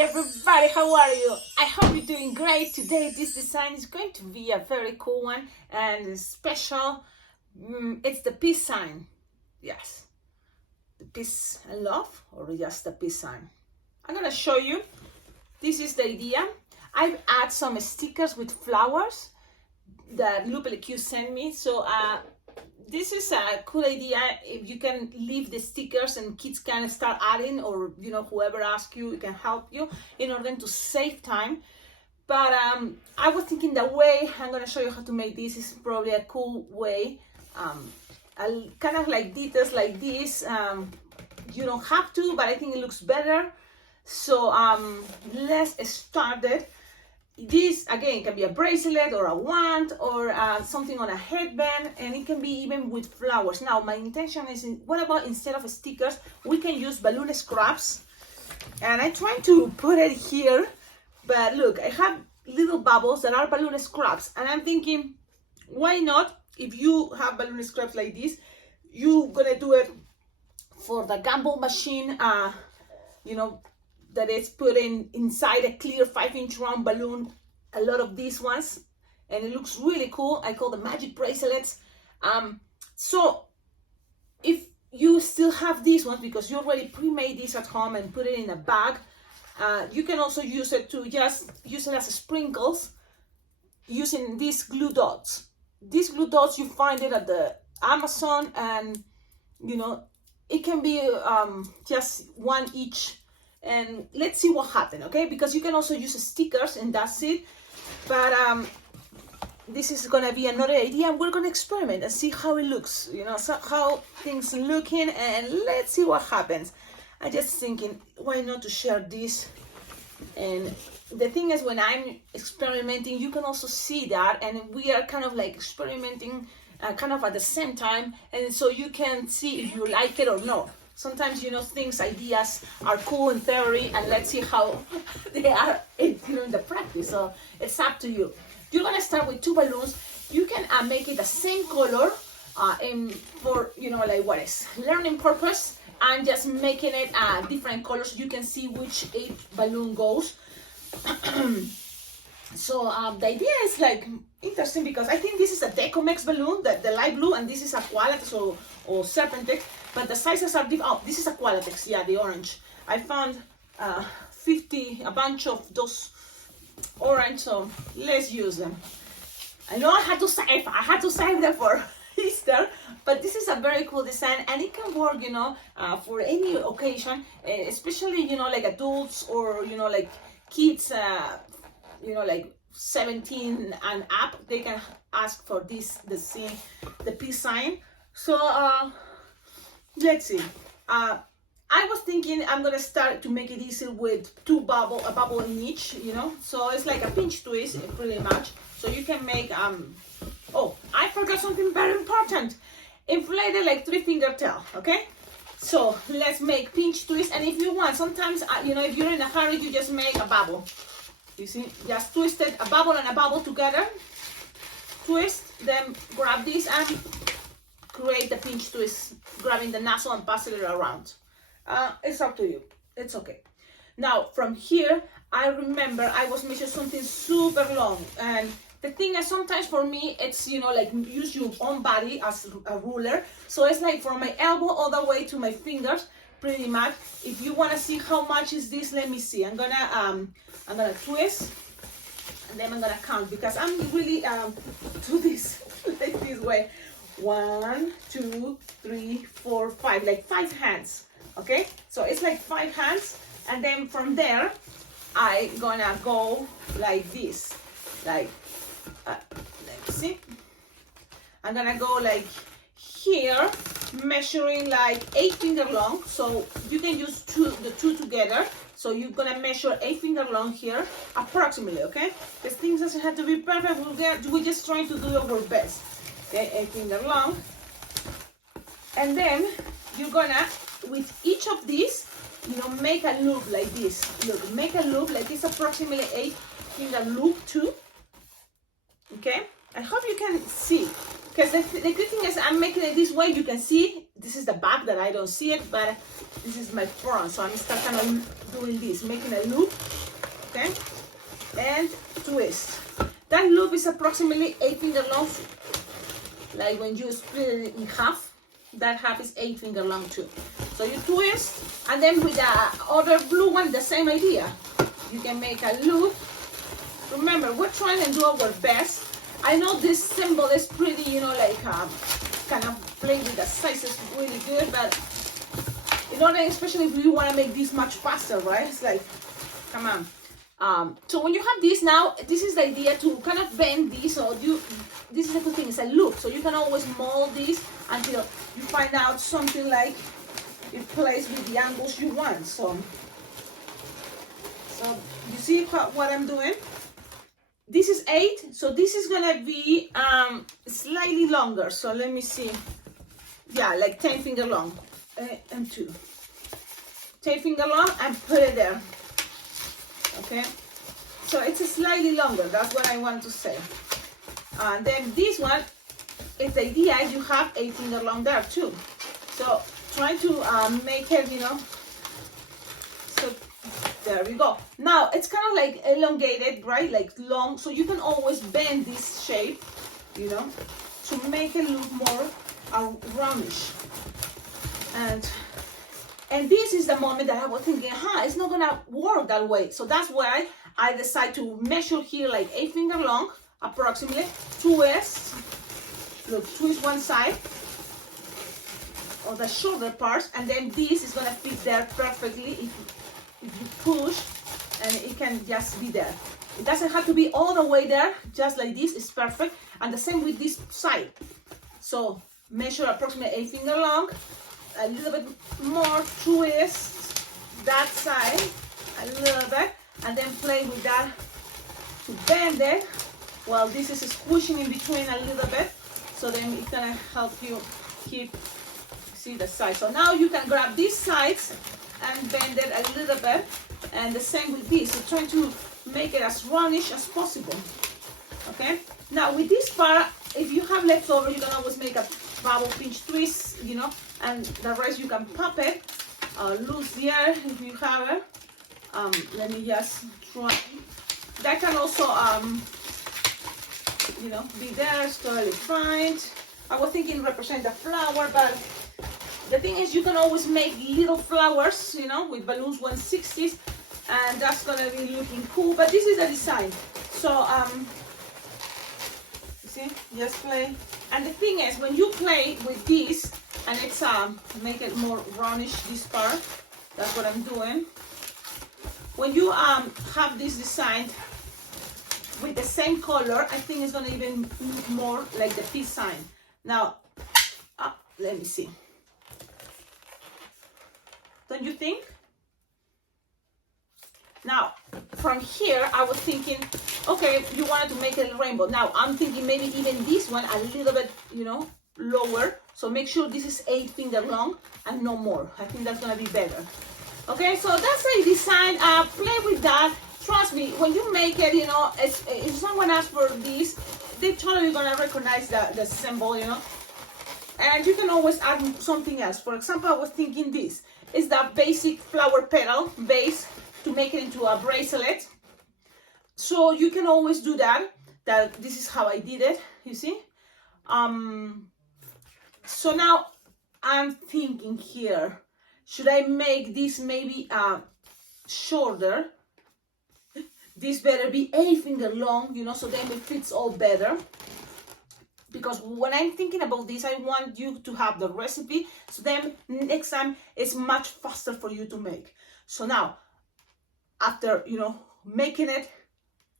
everybody, how are you? I hope you're doing great. Today this design is going to be a very cool one and special. It's the peace sign. Yes, the peace and love, or just the peace sign. I'm gonna show you. This is the idea. I've added some stickers with flowers that LupeLQ sent me. So this is a cool idea. If you can leave the stickers and kids can start adding, or whoever asks you can help you in order to save time. But I was thinking the way I'm gonna show you how to make this is probably a cool way. Kind of like details like this. You don't have to, but I think it looks better. So let's start it. This again can be a bracelet or a wand or something on a headband, and it can be even with flowers. Now my intention is, what about instead of stickers we can use balloon scraps, and I'm trying to put it here, but look, I have little bubbles that are balloon scraps, and I'm thinking, why not, if you have balloon scraps like this, you're gonna do it for the gumball machine, that is put inside a clear 5-inch round balloon, a lot of these ones, and it looks really cool. I call them magic bracelets. So if you still have these ones because you already pre-made these at home and put it in a bag, you can also use it to just use it as sprinkles using these glue dots. These glue dots, you find it at the Amazon, and it can be just one each. And let's see what happens, okay? Because you can also use stickers and that's it. But this is gonna be another idea, and we're gonna experiment and see how it looks, so how things looking, and let's see what happens. I'm just thinking, why not to share this? And the thing is, when I'm experimenting, you can also see that, and we are kind of like experimenting kind of at the same time, and so you can see if you like it or not. Sometimes, things, ideas are cool in theory, and let's see how they are in the practice. So it's up to you. You're gonna start with 2 balloons. You can make it the same color for, like what is learning purpose, and just making it different colors. You can see which each balloon goes. So the idea is like interesting, because I think this is a Decomex balloon, the light blue, and this is a Qualatex or Serpentec, but the sizes are different. Oh, this is a Qualatex, yeah, the orange. I found a bunch of those orange, so let's use them. I know I had to save them for Easter, but this is a very cool design, and it can work, for any occasion, especially, like adults or, like kids, like 17 and up, they can ask for the peace sign. So let's see. I was thinking I'm gonna start to make it easy with a bubble in each, so it's like a pinch twist pretty much. So you can make oh, I forgot something very important. Inflated like 3-finger tail, okay? So let's make pinch twist, and if you want, sometimes if you're in a hurry, you just make a bubble. You see, just twisted a bubble and a bubble together, twist, then grab this and create the pinch twist, grabbing the nozzle and passing it around. It's up to you, it's okay. Now from here, I remember I was measuring something super long, and the thing is, sometimes for me, it's, like use your own body as a ruler. So it's like from my elbow all the way to my fingers, pretty much. If you want to see how much is this, let me see. I'm gonna twist, and then I'm gonna count, because I'm really do this like this way. 1, 2, 3, 4, 5, like 5 hands. Okay, so it's like 5 hands, and then from there I gonna go like this, like let's see. I'm gonna go like here, measuring like 8-finger long. So you can use the two together. So you're gonna measure 8-finger long here, approximately, okay? Because things doesn't have to be perfect. We're just trying to do our best. Okay, 8-finger long. And then you're gonna, with each of these, make a loop like this. Look, make a loop like this, approximately 8-finger loop too. Okay, I hope you can see. because the good thing is I'm making it this way. You can see this is the back that I don't see it, but this is my front. So I'm start kind of doing this, making a loop, okay, and twist. That loop is approximately 8 finger long. Like when you split it in half, that half is 8 finger long too. So you twist, and then with the other blue one, the same idea. You can make a loop. Remember, we're trying to do our best. I know this symbol is pretty, you know, like kind of play with the sizes really good, but in order, especially if you want to make this much faster, right? It's like, come on. So when you have this now, this is the idea to kind of bend this, or this is the good thing, it's a loop. So you can always mold this until you find out something like it plays with the angles you want. So you see what I'm doing? This is 8, so this is gonna be slightly longer. So let me see. Yeah, like 10 finger long and 2. 10 finger long and put it there. Okay, so it's a slightly longer. That's what I want to say. And then this one, it's the idea you have 8 finger long there too. So try to make it, you know. So there we go. Now it's kind of like elongated, right? Like long. So you can always bend this shape, you know, to make it look more roundish. And this is the moment that I was thinking, it's not gonna work that way. So that's why I decided to measure here like 8 finger long, approximately. Twist. Look, twist one side of the shoulder parts, and then this is gonna fit there perfectly if you push, and it can just be there. It doesn't have to be all the way there, just like this is perfect. And the same with this side. So measure approximately 8 finger long, a little bit more, twist that side a little bit, and then play with that to bend it while this is squishing in between a little bit. So then it's gonna help you keep, see the side. So now you can grab these sides and bend it a little bit, and the same with this. So try to make it as roundish as possible. Okay, now with this part, if you have leftover, you can always make a bubble pinch twist, you know, and the rest you can pop it, loose the air if you have it. Let me just try. That can also you know, be there, it's totally fine. I was thinking represent the flower, but the thing is you can always make little flowers, you know, with balloons 160s, and that's gonna be looking cool. But this is the design. So see, just play. And the thing is, when you play with this, and it's make it more roundish, this part, that's what I'm doing. When you have this design with the same color, I think it's gonna even look more like the peace sign. Now, let me see. Don't you think? Now, from here, I was thinking, okay, you wanted to make it a rainbow. Now, I'm thinking maybe even this one a little bit, you know, lower. So make sure this is 8 finger long and no more. I think that's gonna be better. Okay, so that's a design. Play with that. Trust me, when you make it, you know, if someone asks for this, they're totally gonna recognize the symbol, you know. And you can always add something else. For example, I was thinking this is the basic flower petal base to make it into a bracelet. So you can always do that. This is how I did it, you see. So now I'm thinking here, should I make this maybe shorter? This better be 8 finger long, you know, so then it fits all better. Because when I'm thinking about this, I want you to have the recipe, so then next time it's much faster for you to make. So now, after, you know, making it,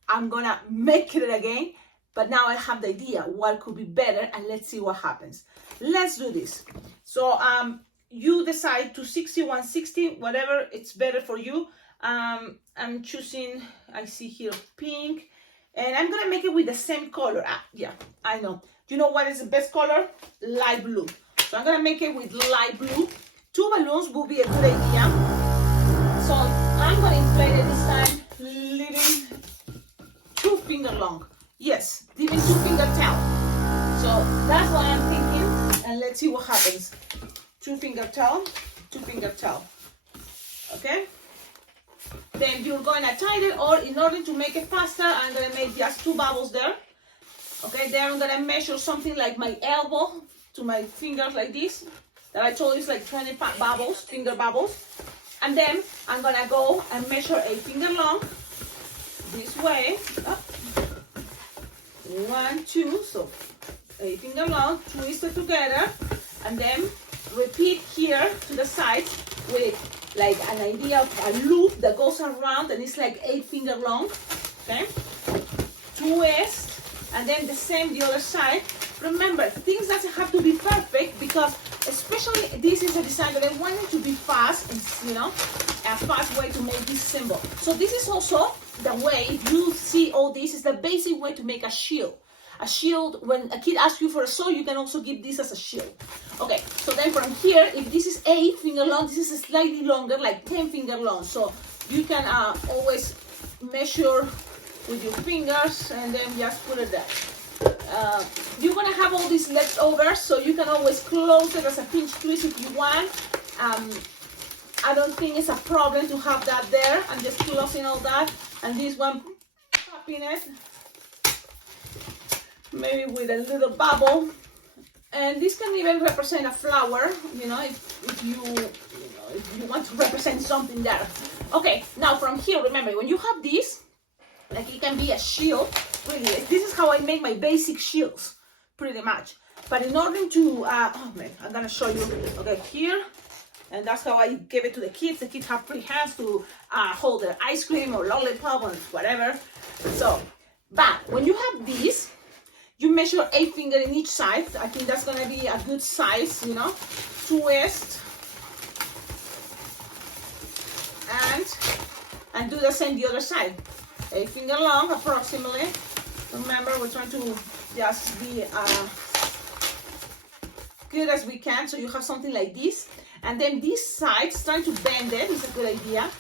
I'm gonna make it again, but now I have the idea what could be better, and let's see what happens. Let's do this. So you decide 260, 160, whatever it's better for you. I'm choosing, I see here pink, and I'm gonna make it with the same color. Yeah, I know. You know what is the best color? Light blue. So I'm gonna make it with light blue. 2 balloons will be a good idea. So I'm gonna inflate it this time, leaving 2 finger long. Yes, leaving 2 finger tail. So that's what I'm thinking, and let's see what happens. 2-finger tail, 2-finger tail. Okay? Then you're going to tighten it, or in order to make it faster, I'm going to make just 2 bubbles there. Okay, then I'm going to measure something like my elbow to my fingers like this. That I told you is like 20 bubbles, finger bubbles. And then I'm going to go and measure a finger long this way. Up. 1, 2, so a finger long, twist it together, and then repeat here to the side with like an idea of a loop that goes around, and it's like 8 finger long. Okay, twist, and then the same the other side. Remember, things doesn't have to be perfect, because especially this is a design that I want it to be fast, and you know, a fast way to make this symbol. So this is also the way, if you see all this, is the basic way to make a shield. A shield, when a kid asks you for a sew, you can also give this as a shield. Okay, so then from here, if this is 8 finger long, this is slightly longer, like 10 finger long. So you can always measure with your fingers and then just put it there. You're gonna have all these leftovers, so you can always close it as a pinch twist if you want. I don't think it's a problem to have that there. I'm just closing all that, and this one popping it, maybe with a little bubble. And this can even represent a flower, you know, if you want to represent something there. Okay, now from here, remember, when you have this, like it can be a shield, really. This is how I make my basic shields, pretty much. But in order to, oh man, I'm gonna show you, okay, here, and that's how I give it to the kids. The kids have free hands to hold their ice cream or lollipop or whatever. So, but when you have these, you measure 8 fingers in each side. I think that's gonna be a good size, you know. Twist, and do the same the other side. 8 finger long, approximately. Remember, we're trying to just be good as we can, so you have something like this. And then these sides, trying to bend it is a good idea.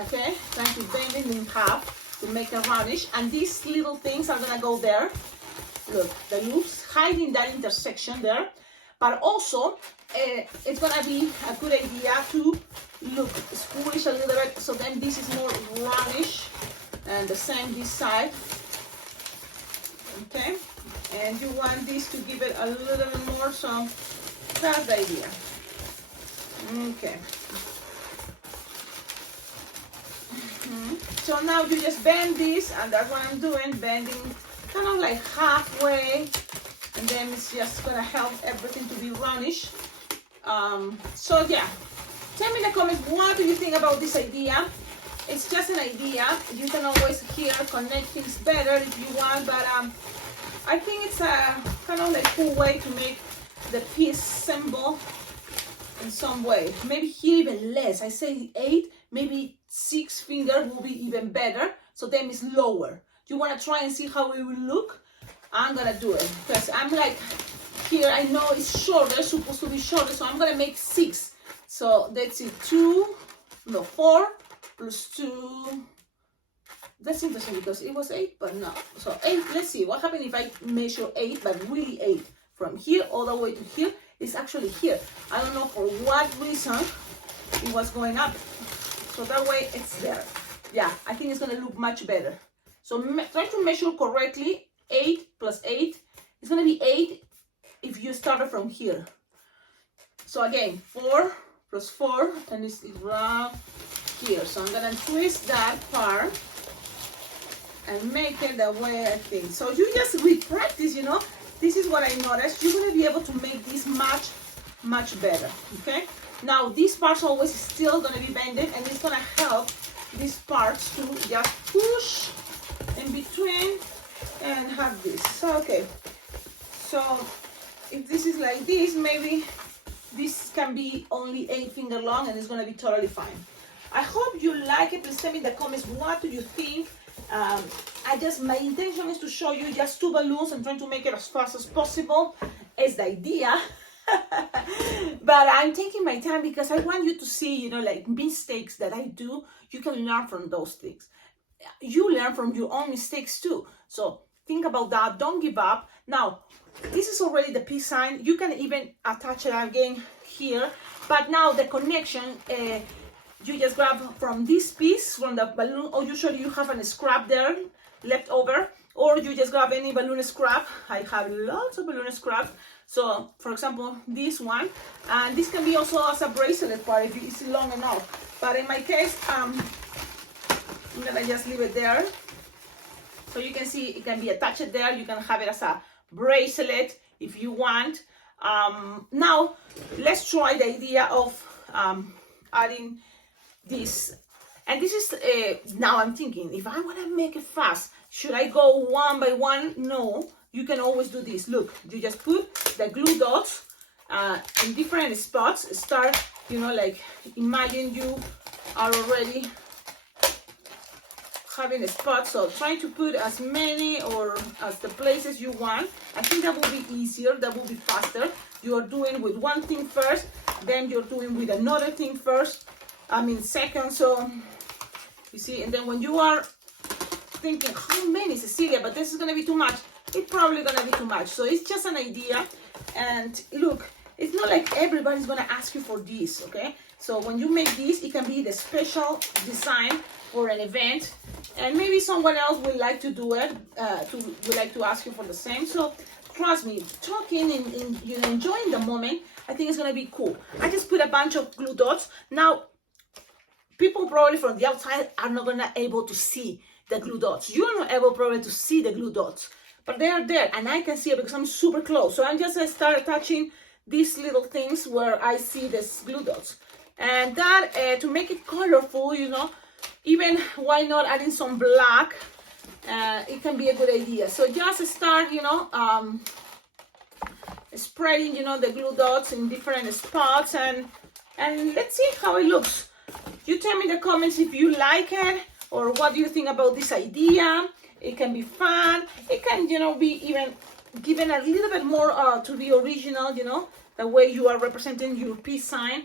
Okay, trying to bend it in half to make a roundish. And these little things are gonna go there. Look, the loops hiding that intersection there. But also, it's gonna be a good idea to look, squish a little bit, so then this is more roundish, and the same this side. Okay, and you want this to give it a little bit more, so that's the idea. Okay. So now you just bend this, and that's what I'm doing, bending kind of like halfway, and then it's just gonna help everything to be roundish. So yeah, tell me in the comments, what do you think about this idea? It's just an idea. You can always here connect things better if you want, but I think it's a kind of like cool way to make the peace symbol in some way. Maybe here even less. I say 8, maybe 6 fingers will be even better. So then it's lower. You want to try and see how it will look? I'm gonna do it because I'm like here. I know it's shorter, supposed to be shorter, so I'm gonna make 6. So let's see, 4 plus 2. That's interesting because it was 8, but no. So 8. Let's see what happens if I measure 8, but really 8 from here all the way to here. It's actually here. I don't know for what reason it was going up. So that way it's there. Yeah, I think it's gonna look much better. So try to measure correctly. 8 plus 8 is gonna be 8 if you started from here. So again, 4 plus 4, and it's around here. So I'm gonna twist that part and make it the way I think. So you just with practice, you know, this is what I noticed. You're gonna be able to make this much better. Okay. Now these parts always still gonna be bended, and it's gonna help these parts to just push in between and have this. So okay. So if this is like this, maybe this can be only 8 finger long, and it's gonna be totally fine. I hope you like it. Please tell me in the comments, what do you think? My intention is to show you just 2 balloons and trying to make it as fast as possible is the idea. But I'm taking my time because I want you to see, you know, like mistakes that I do. You can learn from those things. You learn from your own mistakes too. So think about that. Don't give up. Now, this is already the peace sign. You can even attach it again here, but now the connection, you just grab from this piece, from the balloon, or usually you have a scrap there left over, or you just grab any balloon scrap. I have lots of balloon scraps. So for example, this one, and this can be also as a bracelet part if it's long enough. But in my case, I'm gonna just leave it there. So you can see it can be attached there. You can have it as a bracelet if you want. Now let's try the idea of adding this. And this is, now I'm thinking, if I want to make it fast, should I go one by one? No, you can always do this. Look, you just put the glue dots in different spots. Start, you know, like imagine you are already having a spot, so trying to put as many or as the places you want. I think that will be easier, that will be faster. You are doing with one thing first, then you're doing with another thing first, second. So you see, and then when you are thinking, how many, Cecilia, but this is going to be too much, it's probably going to be too much. So it's just an idea. And look, it's not like everybody's going to ask you for this, okay? So when you make this, it can be the special design for an event, and maybe someone else would like to do it, would like to ask you for the same. So trust me, talking and you know, enjoying the moment, I think it's going to be cool. I just put a bunch of glue dots. Now, people probably from the outside are not going to able to see the glue dots. You're not able probably to see the glue dots, but they are there, and I can see it because I'm super close. So I'm just going to start attaching these little things where I see this glue dots. And that, to make it colorful, you know, even why not adding some black, it can be a good idea. So just start, you know, spreading, you know, the glue dots in different spots, and let's see how it looks. You tell me in the comments if you like it, or what do you think about this idea. It can be fun. It can, you know, be even given a little bit more to the original, you know, the way you are representing your peace sign.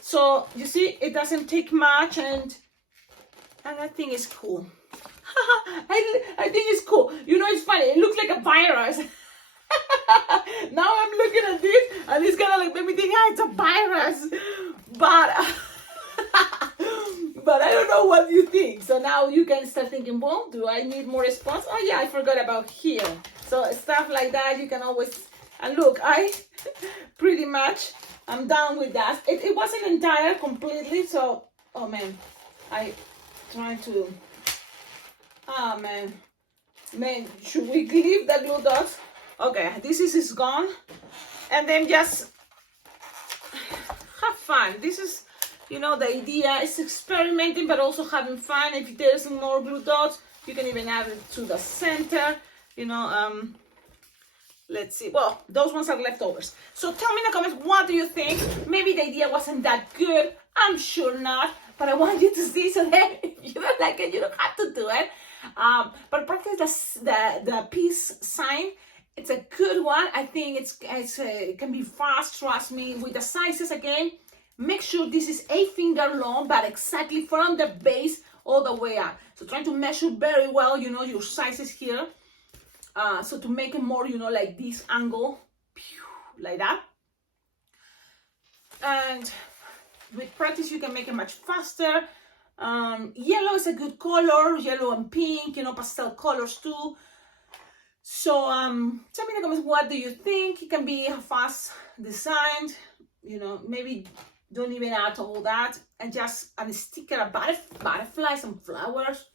So you see, it doesn't take much, and I think it's cool. I think it's cool. You know, it's funny. It looks like a virus. Now I'm looking at this, and it's gonna like make me think, it's a virus. But but I don't know what you think. So now you can start thinking, well, do I need more spots? Oh yeah, I forgot about here. So stuff like that, you can always. And look, I pretty much. I'm done with that. It wasn't entire completely, so oh man, I trying to. Oh man, should we leave the glue dots? Okay, this is gone, and then just have fun. This is, you know, the idea is experimenting, but also having fun. If there's more glue dots, you can even add it to the center. You know, let's see. Well, those ones are leftovers. So tell me in the comments, what do you think? Maybe the idea wasn't that good. I'm sure not. But I want you to see, so that if you don't like it, you don't have to do it. But practice the peace sign. It's a good one. I think it can be fast. Trust me. With the sizes again, make sure this is 8 finger long, but exactly from the base all the way up. So trying to measure very well, you know, your sizes here. So to make it more, you know, like this angle, like that. And with practice, you can make it much faster. Yellow is a good color, yellow and pink, you know, pastel colors too. So tell me in the comments, what do you think? It can be fast designed, you know, maybe don't even add all that. And just a sticker, a butterflies and flowers.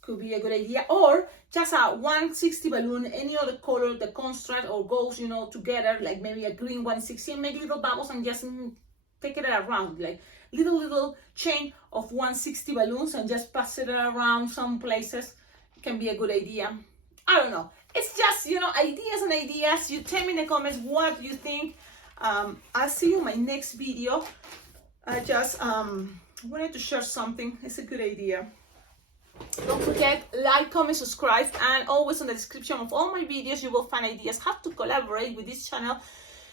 Could be a good idea, or just a 160 balloon, any other color that construct or goes, you know, together, like maybe a green 160, and make little bubbles and just take it around, like little chain of 160 balloons, and just pass it around some places. It can be a good idea. I don't know. It's just, you know, ideas and ideas. You tell me in the comments what you think. I'll see you in my next video. I just wanted to share something. It's a good idea. Don't forget, like, comment, subscribe, and always in the description of all my videos you will find ideas how to collaborate with this channel,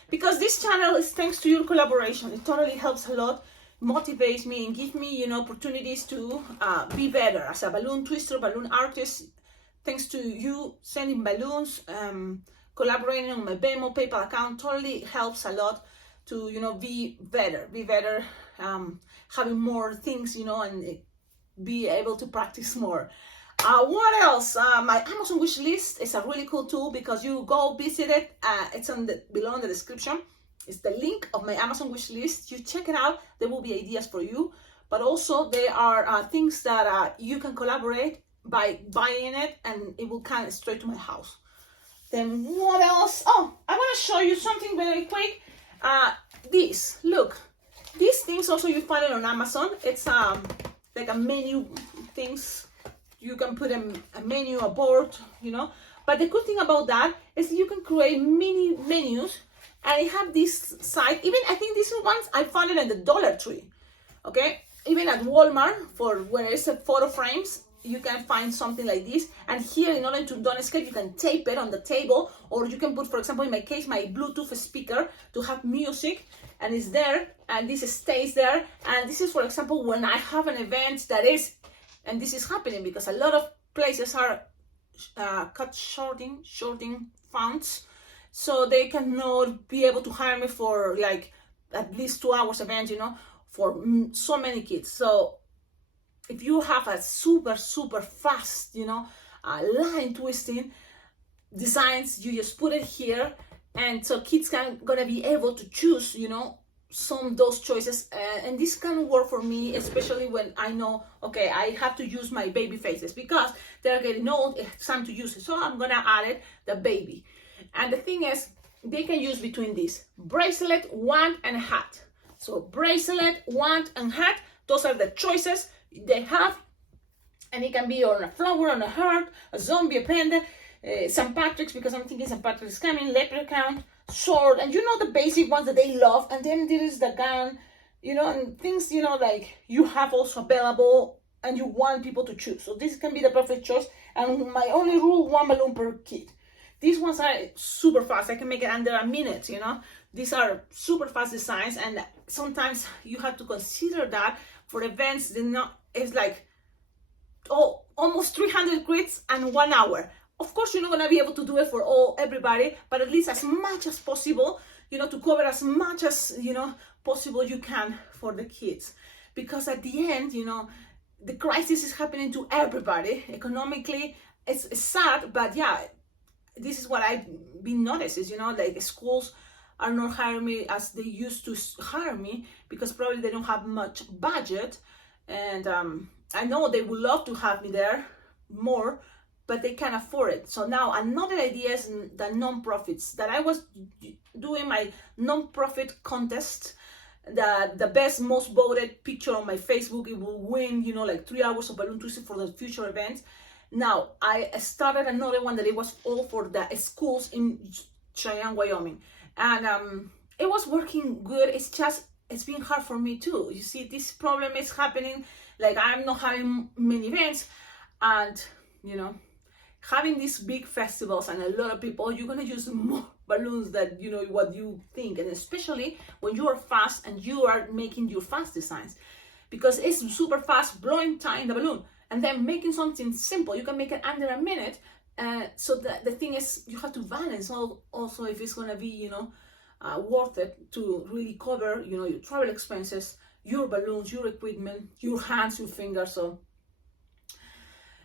because this channel is thanks to your collaboration. It totally helps a lot, motivates me, and gives me, you know, opportunities to be better as a balloon twister, balloon artist, thanks to you sending balloons, collaborating on my Venmo, PayPal account, totally helps a lot to, you know, be better, having more things, you know, and be able to practice more. What else? My Amazon wish list is a really cool tool because you go visit it. It's below in the description. It's the link of my Amazon wish list. You check it out. There will be ideas for you, but also there are things that you can collaborate by buying it, and it will come straight to my house. Then what else? Oh, I want to show you something very quick. This, look, these things also you find it on Amazon. It's like a menu things. You can put a menu, a board, you know. But the good thing about that is you can create mini menus, and I have this side. Even I think these ones I found it in the Dollar Tree. Okay, even at Walmart for where it's a photo frames, you can find something like this. And here, in order to don't escape, you can tape it on the table, or you can put, for example, in my case, my Bluetooth speaker to have music, and it's there, and this stays there. And this is, for example, when I have an event that is, and this is happening because a lot of places are shorting funds, so they cannot be able to hire me for like at least 2 hours event, you know, for so many kids. So if you have a super fast, you know, line twisting designs, you just put it here, and so kids gonna be able to choose, you know, some of those choices, and this can work for me, especially when I know, okay, I have to use my baby faces because they're getting old. It's time to use it, so I'm gonna add it, the baby. And the thing is, they can use between these bracelet, wand, and hat. So bracelet, wand, and hat, those are the choices they have, and it can be on a flower, on a heart, a zombie, a panda, St. Patrick's, because I'm thinking St. Patrick's is coming, leprechaun, sword, and you know the basic ones that they love, and then there is the gun, you know, and things, you know, like you have also available, and you want people to choose. So this can be the perfect choice, and my only rule, 1 balloon per kid. These ones are super fast. I can make it under a minute, you know. These are super fast designs, and sometimes you have to consider that for events. It's like almost 300 grids and 1 hour. Of course, you're not gonna be able to do it for everybody, but at least as much as possible, you know, to cover as much as, you know, possible you can for the kids. Because at the end, you know, the crisis is happening to everybody. Economically, it's sad, but yeah, this is what I've been noticing, you know, like schools are not hiring me as they used to hire me because probably they don't have much budget. And I know they would love to have me there more, but they can't afford it. So now another idea is the non-profits that I was doing my non-profit contest. The best, most voted picture on my Facebook, it will win, you know, like 3 hours of balloon twisting for the future events. Now I started another one that it was all for the schools in Cheyenne, Wyoming, and it was working good. It's been hard for me too. You see, this problem is happening. Like I'm not having many events, and you know, having these big festivals and a lot of people, you're gonna use more balloons than, you know, what you think, and especially when you are fast and you are making your fast designs, because it's super fast blowing time the balloon and then making something simple. You can make it under a minute. So the thing is, you have to balance also if it's gonna be, you know, worth it to really cover, you know, your travel expenses, your balloons, your equipment, your hands, your fingers.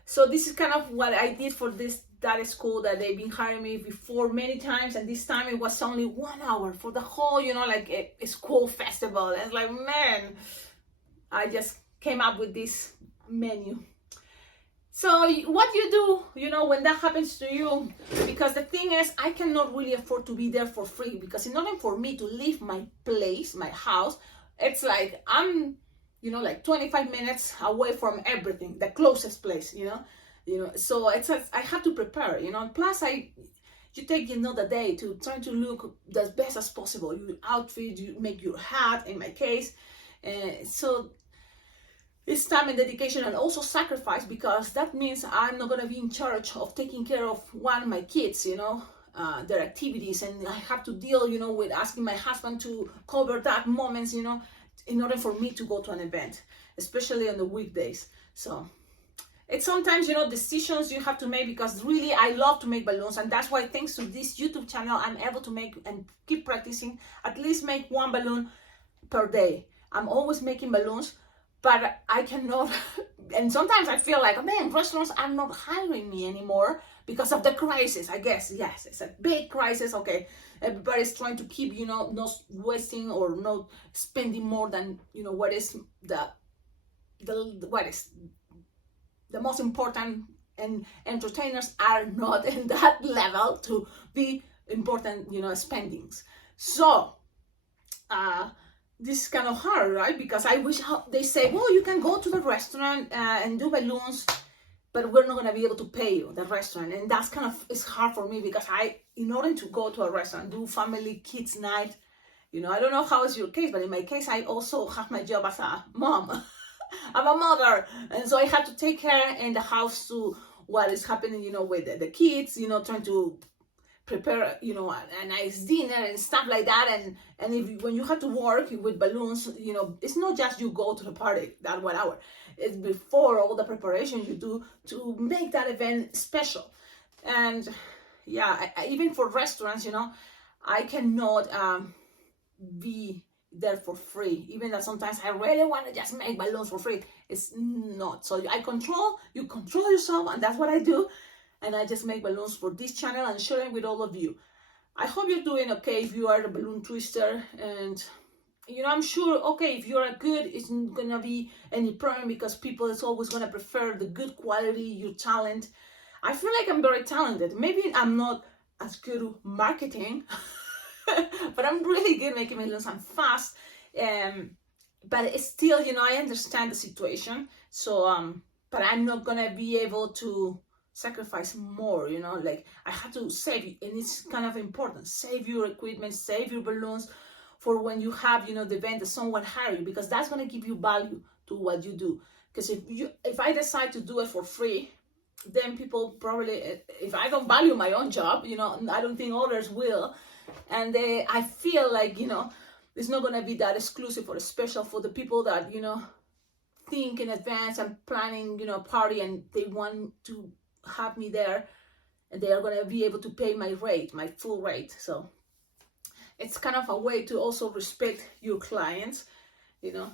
So this is kind of what I did for that school that they've been hiring me before many times, and this time it was only 1 hour for the whole, you know, like a school festival. And it's like, man, I just came up with this menu. So what you do, you know, when that happens to you, because the thing is, I cannot really afford to be there for free, because in order for me to leave my place, my house, it's like I'm, you know, like 25 minutes away from everything, the closest place, you know, so I have to prepare, you know, plus you take, you know, the day to try to look the best as possible, your outfit, you make your hat, in my case, so it's time and dedication, and also sacrifice, because that means I'm not going to be in charge of taking care of my kids, you know, their activities, and I have to deal, you know, with asking my husband to cover that moments, you know, in order for me to go to an event, especially on the weekdays. So it's sometimes, you know, decisions you have to make, because really I love to make balloons, and that's why thanks to this YouTube channel I'm able to make and keep practicing, at least make one balloon per day. I'm always making balloons, but I cannot and sometimes I feel like, oh man, restaurants are not hiring me anymore because of the crisis, I guess. Yes, it's a big crisis. Okay, everybody's trying to keep, you know, not wasting or not spending more than, you know, what is the most important, and entertainers are not in that level to be important, you know, spendings. So this is kind of hard, right? Because I wish they say, well, you can go to the restaurant and do balloons, but we're not going to be able to pay you, the restaurant. And that's kind of, it's hard for me, because in order to go to a restaurant, do family kids night, you know, I don't know how is your case, but in my case, I also have my job as a mom. I'm a mother, and so I have to take care in the house to what is happening, you know, with the kids, you know, trying to prepare, you know, a nice dinner and stuff like that. And when you have to work with balloons, you know, it's not just you go to the party that 1 hour. It's before all the preparation you do to make that event special. And yeah, even for restaurants, you know, I cannot be there for free, even that sometimes I really want to just make balloons for free. It's not. So you control yourself, and that's what I do. And I just make balloons for this channel and share it with all of you. I hope you're doing okay if you are a balloon twister. And you know, I'm sure, okay, if you're a good, it's not gonna be any problem, because people is always gonna prefer the good quality, your talent. I feel like I'm very talented. Maybe I'm not as good at marketing, but I'm really good making balloons. I'm fast, but it's still, you know, I understand the situation. So, but I'm not gonna be able to sacrifice more, you know, like I have to save, and it's kind of important. Save your equipment, save your balloons for when you have, you know, the event that someone hire you, because that's gonna give you value to what you do. Because if I decide to do it for free, then people probably, if I don't value my own job, you know, I don't think others will. And I feel like, you know, it's not gonna be that exclusive or special for the people that, you know, think in advance and planning, you know, a party, and they want to have me there, and they are gonna be able to pay my rate, my full rate. So it's kind of a way to also respect your clients, you know.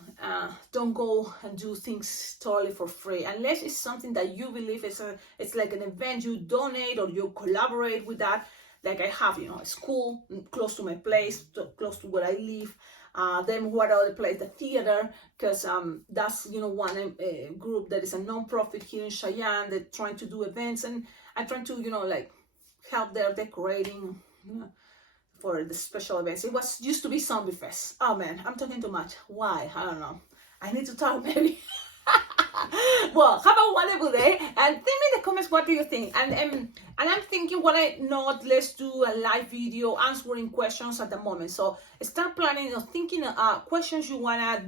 Don't go and do things totally for free, unless it's something that you believe it's like an event you donate or you collaborate with that. Like I have, you know, a school close to my place, close to where I live. Then what other place? The theater, because that's, you know, one group that is a non-profit here in Cheyenne. They're trying to do events, and I'm trying to, you know, like help their decorating, you know, for the special events. It used to be Zombie Fest. Oh man, I'm talking too much. Why? I don't know. I need to talk maybe. Well, have a wonderful day, and tell me in the comments what do you think. And I'm thinking, why not let's do a live video answering questions at the moment. So start planning, you know, thinking questions you wanna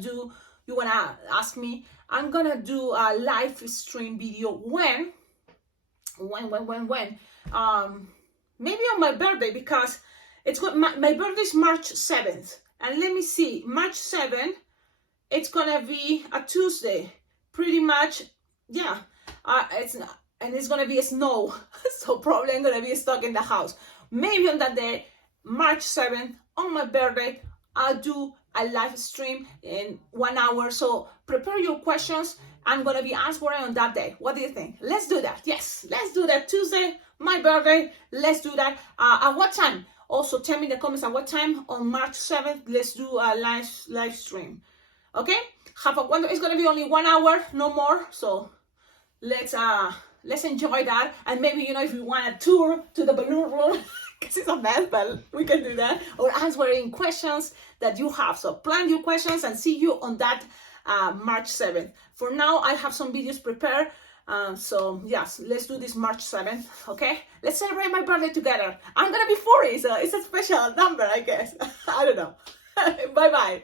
ask me. I'm gonna do a live stream video when maybe on my birthday, because it's got my birthday is March 7th, and let me see, March 7th, it's gonna be a Tuesday. Pretty much, yeah. It's gonna be a snow, so probably I'm gonna be stuck in the house. Maybe on that day, March 7th, on my birthday, I'll do a live stream in 1 hour. So prepare your questions. I'm gonna be answering on that day. What do you think? Let's do that. Yes, let's do that. Tuesday, my birthday. Let's do that. At what time? Also, tell me in the comments at what time on March 7th. Let's do a live stream. Okay, have a wonderful. It's gonna be only 1 hour, no more. So let's enjoy that. And maybe, you know, if you want a tour to the balloon room, because it's a mess, but we can do that, or answering questions that you have. So plan your questions, and see you on that March 7th. For now, I have some videos prepared. So yes, let's do this March 7th. Okay, let's celebrate my birthday together. I'm gonna be 40, so it's a special number, I guess. I don't know. Bye bye.